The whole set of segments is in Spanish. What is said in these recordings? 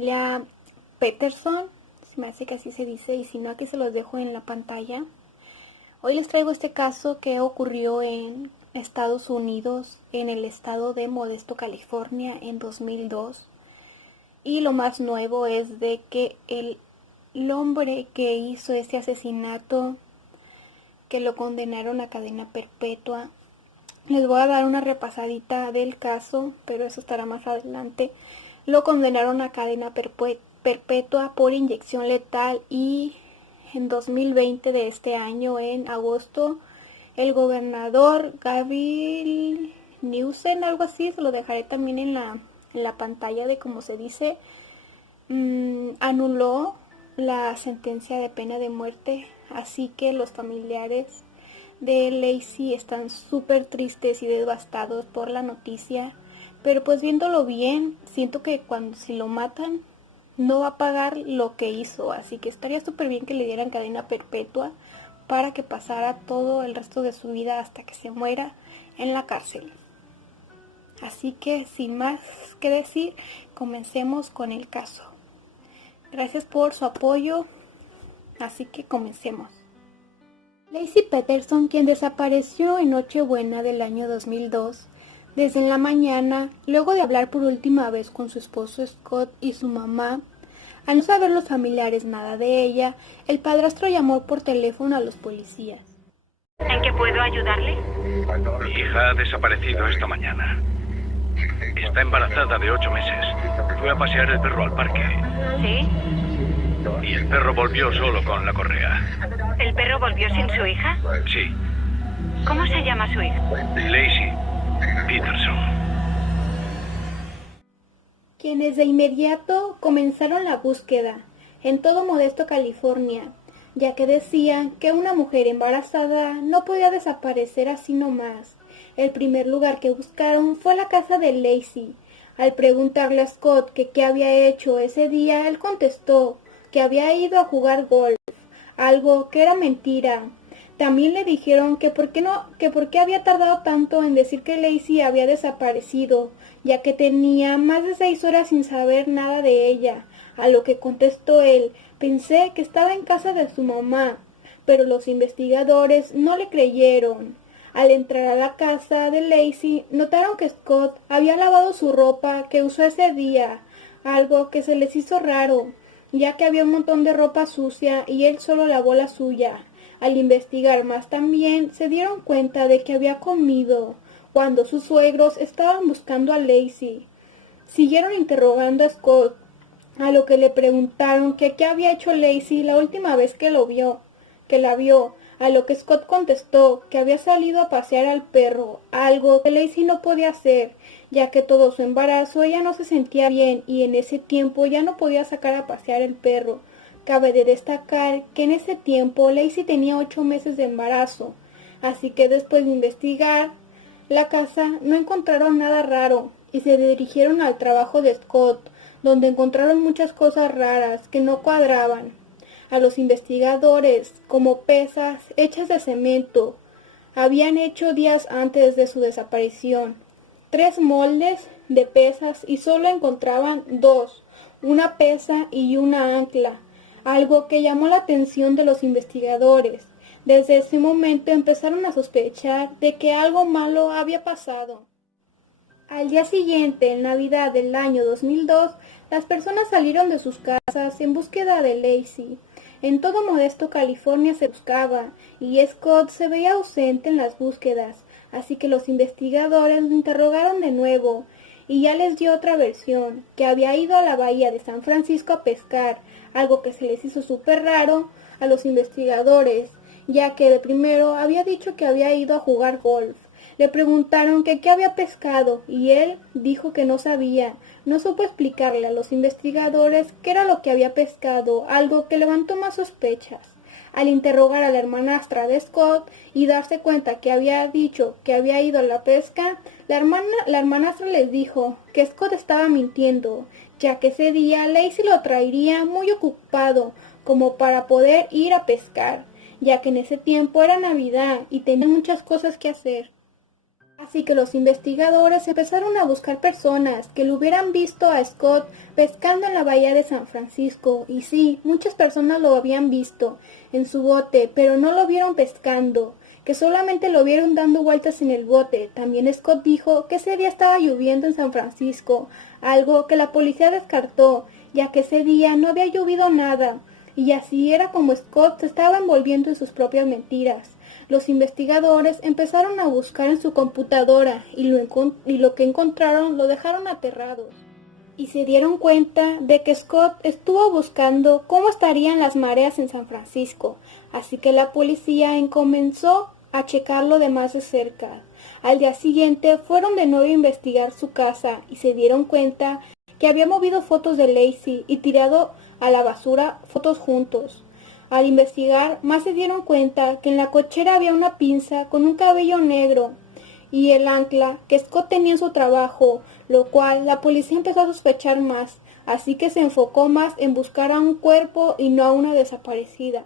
familia Peterson, se me hace que así se dice, y si no aquí se los dejo en la pantalla. Hoy les traigo este caso que ocurrió en Estados Unidos, en el estado de Modesto, California, en 2002. Y lo más nuevo es de que el hombre que hizo este asesinato, que lo condenaron a cadena perpetua, les voy a dar una repasadita del caso, pero eso estará más adelante. Lo condenaron a cadena perpetua por inyección letal y en 2020 de este año, en agosto, el gobernador Gavin Newsom, algo así, se lo dejaré también en la pantalla de cómo se dice, anuló la sentencia de pena de muerte, así que los familiares de Laci están súper tristes y devastados por la noticia, pero pues viéndolo bien, siento que si lo matan no va a pagar lo que hizo, así que estaría súper bien que le dieran cadena perpetua para que pasara todo el resto de su vida hasta que se muera en la cárcel. Así que sin más que decir, comencemos con el caso. Gracias por su apoyo, así que comencemos. Laci Peterson, quien desapareció en Nochebuena del año 2002, desde la mañana, luego de hablar por última vez con su esposo Scott y su mamá, al no saber los familiares nada de ella, el padrastro llamó por teléfono a los policías. ¿En qué puedo ayudarle? Mi hija ha desaparecido esta mañana. Está embarazada de 8 meses. Fue a pasear el perro al parque. ¿Sí? Y el perro volvió solo con la correa. ¿El perro volvió sin su hija? Sí, ¿Cómo se llama su hija? Laci Peterson. Quienes de inmediato comenzaron la búsqueda en todo Modesto, California, ya que decían que una mujer embarazada no podía desaparecer así nomás. El primer lugar que buscaron fue la casa de Laci. Al preguntarle a Scott que qué había hecho ese día, él contestó que había ido a jugar golf, algo que era mentira. También le dijeron que por qué había tardado tanto en decir que Laci había desaparecido, ya que tenía más de 6 horas sin saber nada de ella, a lo que contestó él: pensé que estaba en casa de su mamá, pero los investigadores no le creyeron. Al entrar a la casa de Laci, notaron que Scott había lavado su ropa que usó ese día, algo que se les hizo raro, ya que había un montón de ropa sucia y él solo lavó la suya. Al investigar más también, se dieron cuenta de que había comido cuando sus suegros estaban buscando a Laci. Siguieron interrogando a Scott, a lo que le preguntaron que qué había hecho Laci la última vez que la vio, a lo que Scott contestó que había salido a pasear al perro, algo que Laci no podía hacer, ya que todo su embarazo ella no se sentía bien y en ese tiempo ya no podía sacar a pasear el perro. Cabe de destacar que en ese tiempo Laci tenía 8 meses de embarazo, así que después de investigar la casa no encontraron nada raro y se dirigieron al trabajo de Scott, donde encontraron muchas cosas raras que no cuadraban a los investigadores, como pesas hechas de cemento. Habían hecho días antes de su desaparición 3 moldes de pesas y solo encontraban 2, una pesa y una ancla, algo que llamó la atención de los investigadores. Desde ese momento empezaron a sospechar de que algo malo había pasado. Al día siguiente, en Navidad del año 2002, las personas salieron de sus casas en búsqueda de Laci. En todo Modesto, California se buscaba, y Scott se veía ausente en las búsquedas, así que los investigadores lo interrogaron de nuevo, y ya les dio otra versión, que había ido a la bahía de San Francisco a pescar, algo que se les hizo súper raro a los investigadores, ya que de primero había dicho que había ido a jugar golf. Le preguntaron que qué había pescado y él dijo que no sabía. No supo explicarle a los investigadores qué era lo que había pescado, algo que levantó más sospechas. Al interrogar a la hermanastra de Scott y darse cuenta que había dicho que había ido a la pesca, la hermanastra les dijo que Scott estaba mintiendo, ya que ese día Laci lo traería muy ocupado como para poder ir a pescar, ya que en ese tiempo era Navidad y tenía muchas cosas que hacer. Así que los investigadores empezaron a buscar personas que lo hubieran visto a Scott pescando en la bahía de San Francisco. Y sí, muchas personas lo habían visto en su bote, pero no lo vieron pescando, que solamente lo vieron dando vueltas en el bote. También Scott dijo que ese día estaba lloviendo en San Francisco, algo que la policía descartó, ya que ese día no había llovido nada. Y así era como Scott se estaba envolviendo en sus propias mentiras. Los investigadores empezaron a buscar en su computadora y lo que encontraron lo dejaron aterrado. Y se dieron cuenta de que Scott estuvo buscando cómo estarían las mareas en San Francisco, así que la policía comenzó a checarlo de más de cerca. Al día siguiente fueron de nuevo a investigar su casa y se dieron cuenta que había movido fotos de Lacey y tirado a la basura fotos juntos. Al investigar, más se dieron cuenta que en la cochera había una pinza con un cabello negro y el ancla que Scott tenía en su trabajo, lo cual la policía empezó a sospechar más, así que se enfocó más en buscar a un cuerpo y no a una desaparecida.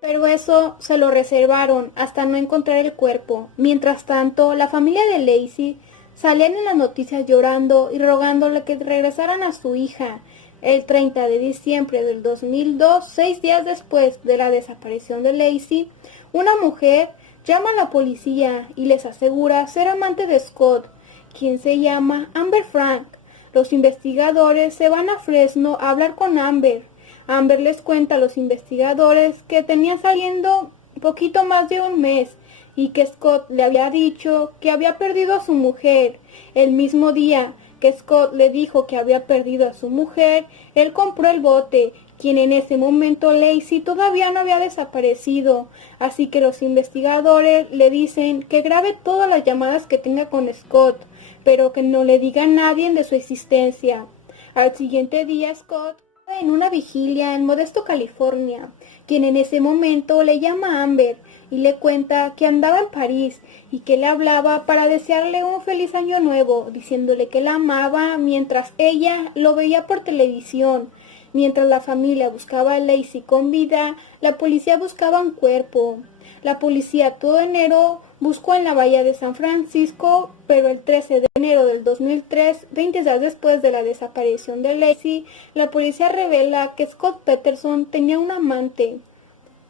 Pero eso se lo reservaron hasta no encontrar el cuerpo. Mientras tanto, la familia de Lacey salían en las noticias llorando y rogándole que regresaran a su hija. El 30 de diciembre del 2002, 6 días después de la desaparición de Lacey, una mujer llama a la policía y les asegura ser amante de Scott, quien se llama Amber Frank. Los investigadores se van a Fresno a hablar con Amber. Amber les cuenta a los investigadores que tenía saliendo poquito más de un mes y que Scott le había dicho que había perdido a su mujer. El mismo día que Scott le dijo que había perdido a su mujer, él compró el bote, quien en ese momento Lacey todavía no había desaparecido, así que los investigadores le dicen que grabe todas las llamadas que tenga con Scott, pero que no le diga a nadie de su existencia. Al siguiente día Scott estaba en una vigilia en Modesto, California, quien en ese momento le llama a Amber y le cuenta que andaba en París y que le hablaba para desearle un feliz año nuevo, diciéndole que la amaba mientras ella lo veía por televisión. Mientras la familia buscaba a Lacey con vida, la policía buscaba un cuerpo. La policía todo enero buscó en la bahía de San Francisco, pero el 13 de enero del 2003, 20 días después de la desaparición de Lacey, la policía revela que Scott Peterson tenía un amante.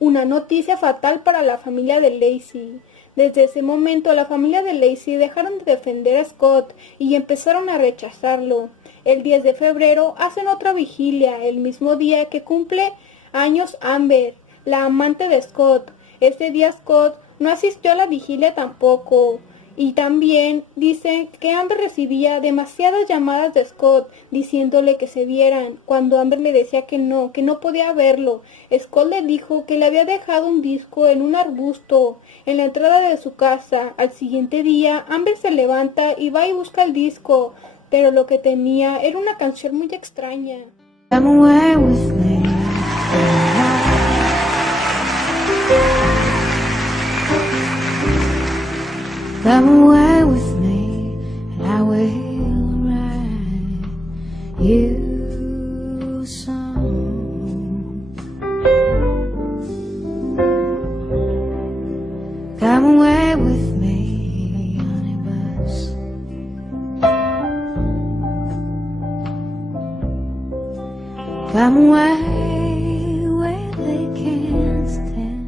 Una noticia fatal para la familia de Lacey. Desde ese momento, la familia de Lacey dejaron de defender a Scott y empezaron a rechazarlo. El 10 de febrero hacen otra vigilia, el mismo día que cumple años Amber, la amante de Scott. Ese día Scott no asistió a la vigilia tampoco. Y también dice que Amber recibía demasiadas llamadas de Scott diciéndole que se vieran, cuando Amber le decía que no podía verlo. Scott le dijo que le había dejado un disco en un arbusto en la entrada de su casa. Al siguiente día, Amber se levanta y va y busca el disco, pero lo que tenía era una canción muy extraña. Come away with me, and I will write you a song. Come away with me, honey bus. Come away where they can't stand.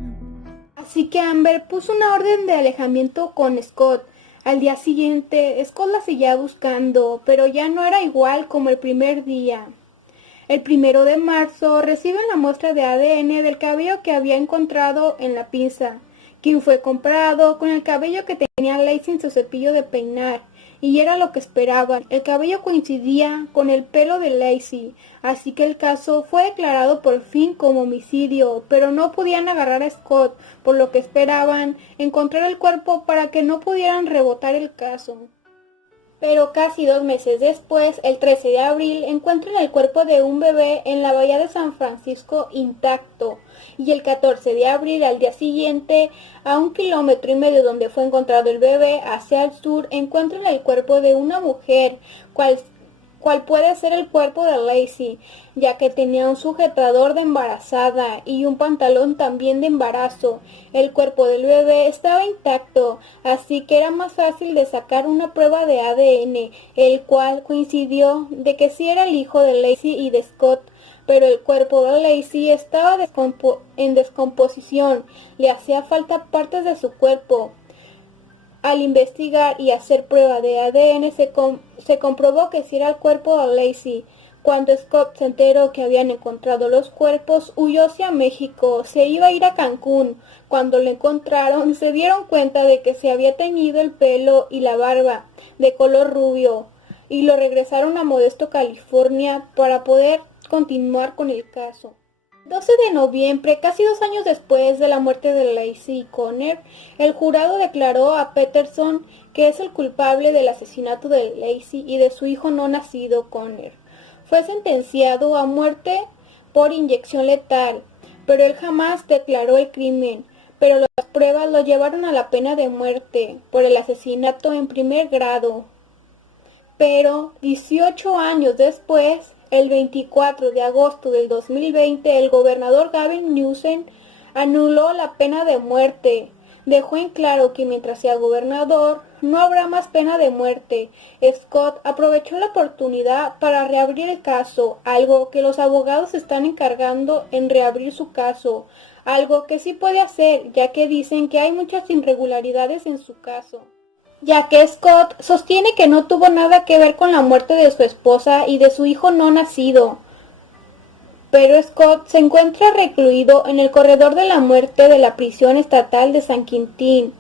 Así que Amber puso una orden de alejamiento con Scott. Al día siguiente, Scott la seguía buscando, pero ya no era igual como el primer día. El 1 de marzo reciben la muestra de ADN del cabello que había encontrado en la pinza, quien fue comprado con el cabello que tenía Lacey en su cepillo de peinar, y era lo que esperaban. El cabello coincidía con el pelo de Lacey, así que el caso fue declarado por fin como homicidio, pero no podían agarrar a Scott, por lo que esperaban encontrar el cuerpo para que no pudieran rebotar el caso. Pero casi 2 meses después, el 13 de abril, encuentran el cuerpo de un bebé en la bahía de San Francisco intacto. Y el 14 de abril, al día siguiente, a 1,5 kilómetros donde fue encontrado el bebé, hacia el sur, encuentran el cuerpo de una mujer, cual cual puede ser el cuerpo de Lacey, ya que tenía un sujetador de embarazada y un pantalón también de embarazo. El cuerpo del bebé estaba intacto, así que era más fácil de sacar una prueba de ADN, el cual coincidió de que sí era el hijo de Lacey y de Scott, pero el cuerpo de Lacey estaba en descomposición, le hacía falta partes de su cuerpo. Al investigar y hacer prueba de ADN se comprobó que sí era el cuerpo de Lacey. Cuando Scott se enteró que habían encontrado los cuerpos, huyó hacia México, se iba a ir a Cancún. Cuando lo encontraron, se dieron cuenta de que se había teñido el pelo y la barba de color rubio y lo regresaron a Modesto, California, para poder continuar con el caso. 12 de noviembre, casi 2 años después de la muerte de Lacey y Conner, el jurado declaró a Peterson que es el culpable del asesinato de Lacey y de su hijo no nacido, Conner. Fue sentenciado a muerte por inyección letal, pero él jamás declaró el crimen, pero las pruebas lo llevaron a la pena de muerte por el asesinato en primer grado. Pero 18 años después, el 24 de agosto del 2020, el gobernador Gavin Newsom anuló la pena de muerte. Dejó en claro que mientras sea gobernador, no habrá más pena de muerte. Scott aprovechó la oportunidad para reabrir el caso, algo que los abogados están encargando en reabrir su caso, algo que sí puede hacer, ya que dicen que hay muchas irregularidades en su caso, ya que Scott sostiene que no tuvo nada que ver con la muerte de su esposa y de su hijo no nacido. Pero Scott se encuentra recluido en el corredor de la muerte de la prisión estatal de San Quintín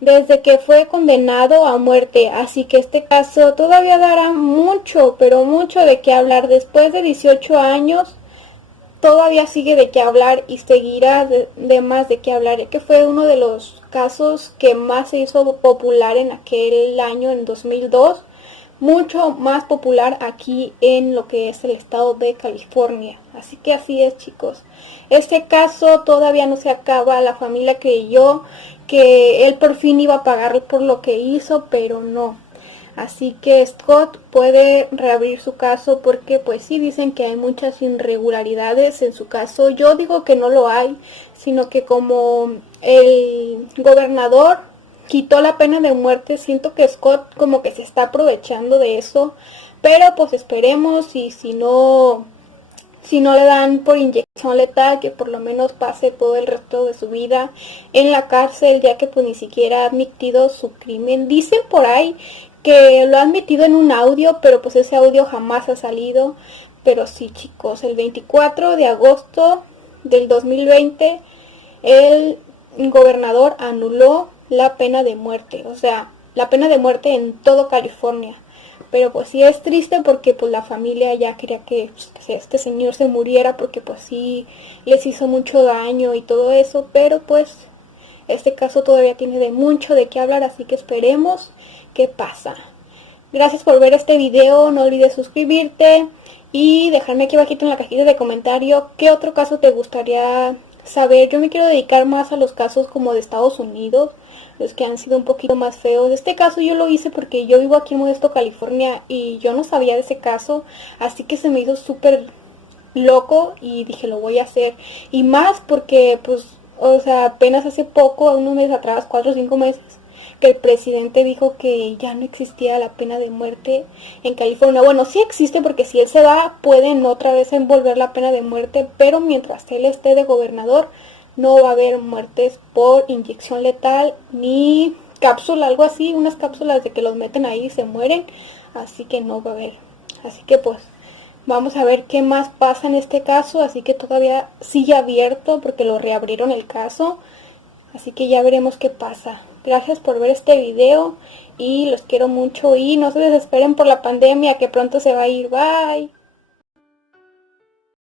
desde que fue condenado a muerte, así que este caso todavía dará mucho, pero mucho de qué hablar. Después de 18 años, todavía sigue de qué hablar y seguirá de más de qué hablar, ya que fue uno de los casos que más se hizo popular en aquel año, en 2002, mucho más popular aquí en lo que es el estado de California. Así que así es, chicos. Este caso todavía no se acaba. La familia creyó que él por fin iba a pagar por lo que hizo, pero no. Así que Scott puede reabrir su caso porque pues sí dicen que hay muchas irregularidades en su caso. Yo digo que no lo hay, sino que como el gobernador quitó la pena de muerte, siento que Scott como que se está aprovechando de eso. Pero pues esperemos, y si no le dan por inyección letal, que por lo menos pase todo el resto de su vida en la cárcel, ya que pues ni siquiera ha admitido su crimen. Dicen por ahí que lo ha admitido en un audio, pero pues ese audio jamás ha salido. Pero sí, chicos, el 24 de agosto del 2020 el gobernador anuló la pena de muerte, o sea, la pena de muerte en todo California. Pero pues sí es triste porque pues la familia ya quería que este señor se muriera, porque pues sí les hizo mucho daño y todo eso. Pero pues este caso todavía tiene de mucho de qué hablar, así que esperemos qué pasa. Gracias por ver este video, no olvides suscribirte y dejarme aquí abajito en la cajita de comentarios qué otro caso te gustaría saber. Yo me quiero dedicar más a los casos como de Estados Unidos, los que han sido un poquito más feos. Este caso yo lo hice porque yo vivo aquí en Modesto, California, y yo no sabía de ese caso, así que se me hizo súper loco y dije lo voy a hacer. Y más porque pues, o sea, apenas hace poco, unos meses atrás, 4 o 5 meses, que el presidente dijo que ya no existía la pena de muerte en California. Bueno, sí existe, porque si él se va pueden otra vez envolver la pena de muerte, pero mientras él esté de gobernador no va a haber muertes por inyección letal ni cápsula, algo así, unas cápsulas de que los meten ahí y se mueren, así que no va a haber. Así que pues vamos a ver qué más pasa en este caso, así que todavía sigue abierto porque lo reabrieron el caso, así que ya veremos qué pasa. Gracias por ver este video y los quiero mucho y no se desesperen por la pandemia, que pronto se va a ir. Bye.